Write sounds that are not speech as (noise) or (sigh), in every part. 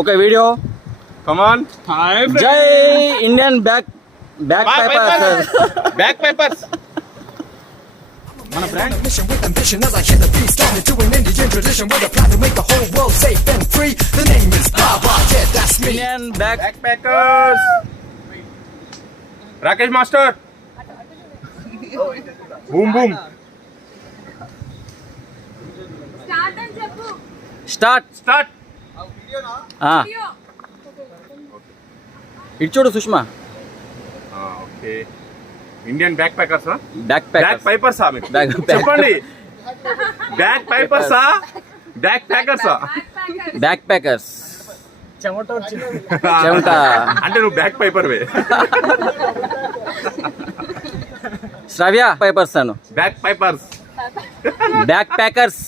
ఒక video come on Jai Indian back back paper back papers mission with ambition as I hit the beat, starting to an Indian tradition with a plan to make the whole world safe and free. The name is Baba, yeah, that's me. Indian back back packers Rakesh master boom boom start అని చెప్పు start start video ఇటు చూడు Sushma. Okay. Indian back packers back back పైపర్సా మీకు? చెప్పండి. Back పైపర్సా back ప్యాకర్సా back packer back packers. చెమట అంటే నువ్వు బ్యాక్ పైపర్ వే శ్రవ్య పేపర్స్ అను. Back pipers. Back packers.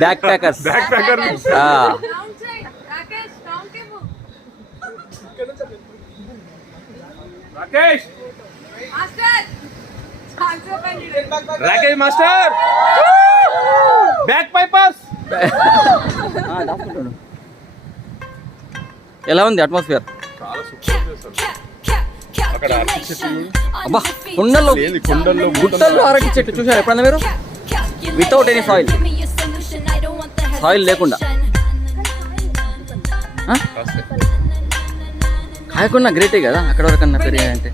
Back packers back Rakesh master back pipers ఎలా ఉంది అట్మాస్ఫియర్ అబ్బా కొండల్లో కొండల్లో గుట్టల్లో అరటి చెట్టు చూసారు ఎప్పుడన్నా మీరు? వితౌట్ ఎనీ సాయిల్ సాయిల్ లేకుండా? కాయకుండా గ్రేటే కదా అక్కడ వరకన్నా పెరిగాయంటే.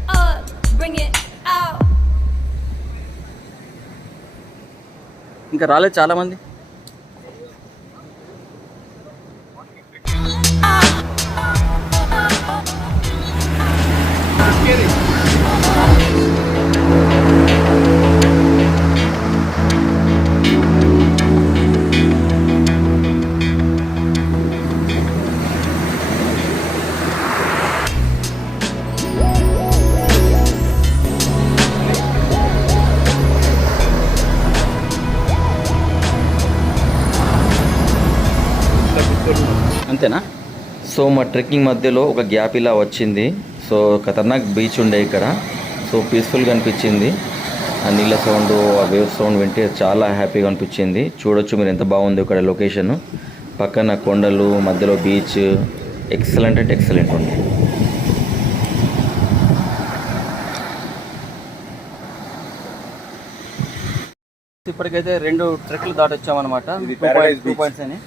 ఇంకా రాలేదు చాలా సో మా ట్రెక్కింగ్ మధ్యలో ఒక గ్యాప్ ఇలా వచ్చింది. సో ఖతర్నాక్ బీచ్ ఉండే ఇక్కడ. సో పీస్ఫుల్గా అనిపించింది. ఆ నీళ్ళ సౌండ్ ఆ వేవ్ సౌండ్ వింటే చాలా హ్యాపీగా అనిపించింది. చూడొచ్చు మీరు ఎంత బాగుంది ఇక్కడ లొకేషన్. పక్కన కొండలు మధ్యలో బీచ్. ఎక్సలెంట్ అంటే ఎక్సలెంట్ ఉంది. ఇప్పటికైతే రెండు ట్రెక్లు దాటొచ్చామన్నమాట. టూ. పాయింట్స్ అని.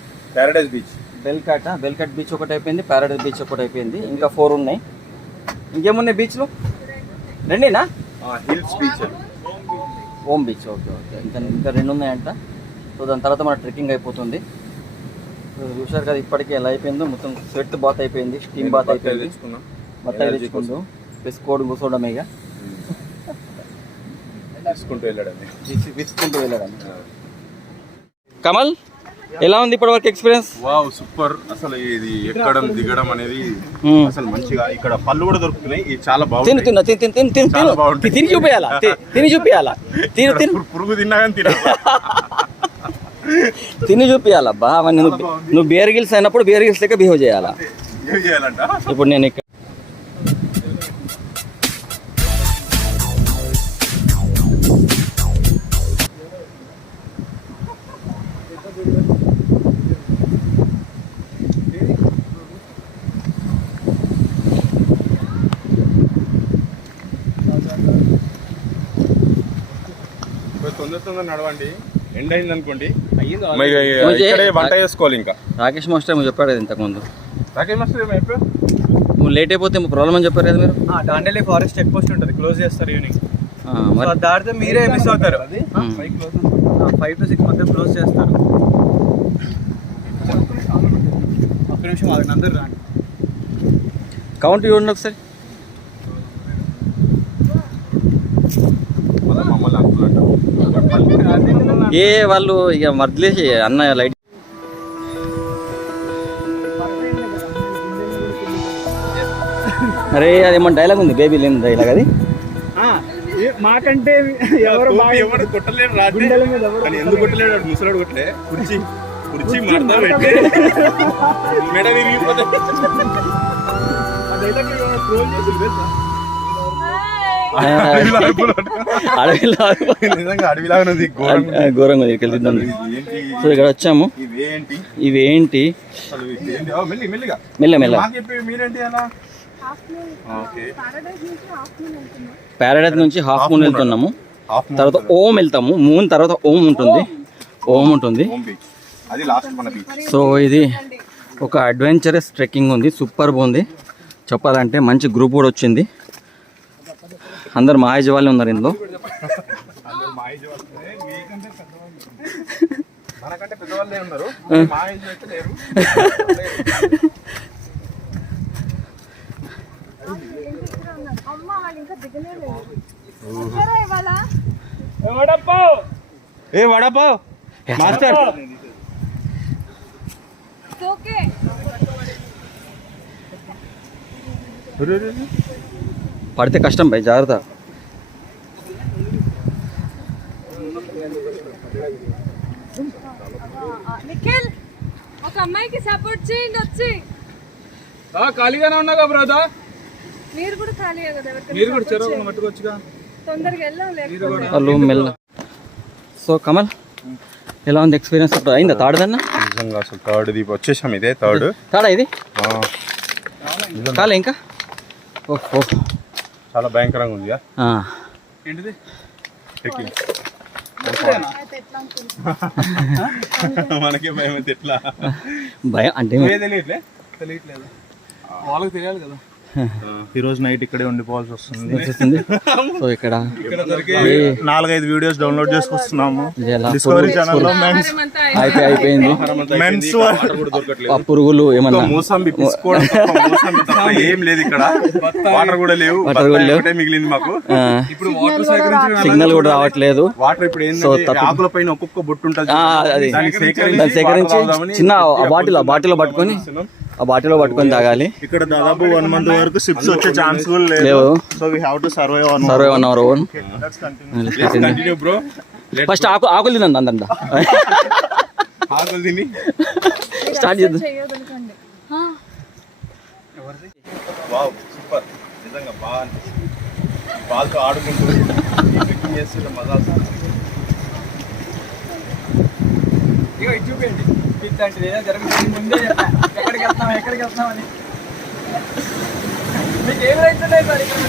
బీచ్ బెల్కాట్ బెల్కాట్ బీచ్ ఒకటి అయిపోయింది పారాడైజ్ బీచ్ ఒకటి అయిపోయింది. ఇంకా ఫోర్ ఉన్నాయి. ఇంకేమున్నాయి బీచ్లు? రెండేనా? Hills beach. Om beach okay okay. ఇంకా ఇంకా రెండు ఉన్నాయంట. సో దాని తర్వాత మన ట్రెక్కింగ్ అయిపోతుంది. సో చూశారు కదా ఇప్పటికే ఎలా అయిపోయిందో. మొత్తం స్వెట్ బాత్ అయిపోయింది స్టీమ్ బాత్ అయిపోయింది. బత్తాయి తెచ్చుకుంటూ ప్లస్ కోడి కూర్చోవడమే ఇక. తీసుకుంటూ వెళ్ళడమే. విస్- విసుకుంటూ వెళ్ళడం కమల్? ఎలా ఉంది ఇప్పటి వరకు ఎక్స్పీరియన్స్? Wow super. అసలు ఇది ఎక్కడం దిగడం అనేది అసలు మంచిగా ఇక్కడ పళ్ళు కూడా దొరుకుతున్నాయి. ఇది చాలా బాగుంది తిను తిను తిను తిను తిను తిను. తిని చూపించాలా తి- తిని చూపించాలా తిను తిను. పురుగు తిన్నా కానీ తిన. తిని చూపించాలా బా మరి నువ్వు నువ్వు బియర్ గిల్స్ అయినప్పుడు బియర్ గిల్స్ లెక్క బిహేవ్ చేయాలా? ఇప్పుడు నేను ఇక్కడ నడవండి. ఎండ్ అయింది అనుకోండి. ఏమో చేయ- ఇక్కడే వంట చేసుకోవాలి ఇంకా. రాకేష్ మాస్టర్ ఏమో చెప్పాడు కదా ఇంతకుముందు. రాకేష్ మాస్టర్ ఏమో? నువ్వు లేట్ అయిపోతే ప్రాబ్లం అని చెప్పారు కదా మీరు? దాండేలి ఫారెస్ట్ చెక్ పోస్ట్ ఉంటుంది. క్లోజ్ చేస్తారు ఈవినింగ్ మరి? దాటితే మీరే మిస్ అవుతారు. ఫైవ్ టు సిక్స్ మధ్య క్లోజ్ చేస్తారు. ఒక్క నిమిషం అందరు రాండి. కౌంట్ చూడండి ఒకసారి. ఏ వాళ్ళు ఇక మర్దిలేసి అన్న లైట్ అరే అది మన డైలాగ్ ఉంది. బేబీ లేని డైలాగ్ అది. మాకంటే ఎవరు ఎవరు కొట్టలేరు కానీ ఎందుకు కొట్టలేడు? ముసలాడు కొట్టలే. కుర్చీ కుర్చీ మడత పెట్టి. మెడ విరిగిపోతే. అడవిలాగా ఘోరంగా సో ఇక్కడ వచ్చాము. ఇవేంటి? మెల్లి మెల్ల పారాడైజ్ నుంచి హాఫ్ మూన్ వెళ్తున్నాము. తర్వాత ఓం వెళ్తాము. మూన్ తర్వాత ఓం ఉంటుంది. ఓం ఉంటుంది. సో ఇది ఒక అడ్వెంచరస్ ట్రెక్కింగ్ ఉంది. సూపర్ ఉంది. చెప్పాలంటే మంచి గ్రూప్ కూడా వచ్చింది. అందరు మా ఏజ్ వాళ్ళే ఉన్నారు ఇందులో. ఏ వడపావ్ మాస్టర్. ఓకే పడితే కష్టం భయ్ జాగ్రత్త. నిఖిల్ ఒక అమ్మాయికి సపోర్ట్ చేయండి వచ్చి. ఖాళీగానే ఉన్నాగా బ్రదర్? మీరు కూడా ఖాళీ కదా ఎవరికైనా మీరు కూడా support చెరువు చేయండి. మట్టుకొచ్చుగా? తొందరగా వెళ్ళాం లేకపోతే. వాళ్ళు మెల్ల. సో కమల్ ఎలా ఉంది ఎక్స్పీరియన్స్ అప్పుడు అయిందా? తాడదన్నా నిజంగా అసలు థర్డ్ దీప్ వచ్చేసాం ఇదే థర్డ్. తాడా ఇది? కాలే ఇంకా? ఓహో చాలా భయంకరంగా ఉంది. ఏంటిది? మనకే భయం అయితే ఎట్లా? భయం అంటే తెలియట్లే? తెలియట్లేదు. వాళ్ళకి తెలియాలి కదా. ఈ రోజు నైట్ ఇక్కడే ఉండిపోవాల్సి వస్తుంది. వచ్చేస్తుంది. (laughs) సో ఇక్కడ నాలుగైదు వీడియోస్ డౌన్లోడ్ చేసుకొస్తున్నాము. డిస్కవరీ ఛానల్లో మెన్స్ అయిపోయి అయిపోయింది. మెన్స్ ఆ పురుగులు ఏమన్నా? మోసంబి పిసుకోవడం తప్ప ఏం లేదు ఇక్కడ. వాటర్ కూడా లేవు. Water కూడా లేవు. ఒకటే మిగిలింది మాకు. ఇప్పుడు వాటర్ సేకరించి సిగ్నల్ కూడా రావట్లేదు. వాటర్ ఇప్పుడు ఏంటంటే తప్పి- ఆకుల పైన ఒక్కొక్క బొట్టు ఉంటుంది ఆ, అది. దాన్ని సేకరించి చిన్న బాటిల్ ఆ బాటిల్లో పట్టుకొని ఆ బాటిల్లో పట్టుకొని తాగాలి. ఇక్కడ దాదాపు వన్ మంత్ వరకు సిప్స్ వచ్చే ఛాన్స్ కూడా లేదు. లేవు. So we have to survive on survey one hour own continue bro first ఆకు ఆకులు తినండి అందంట ఆకులు తిని. స్టార్ట్ చేద్దాం. వావ్ సూపర్ నిజంగా బాగా అనిపిస్తుంది. బాల్తో ఆడుకుంటూ ట్రెక్కింగ్ చేస్తుంటే మజా వస్తుంది. ఇక ఇది ఏదో జరుగుతుంది ముందే చెప్పా. ఎక్కడికి వెళ్తున్నాం ఎక్కడికి వెళ్తున్నాం అని. మీకు ఏం రైతున్నాయి సార్? ఇక్కడ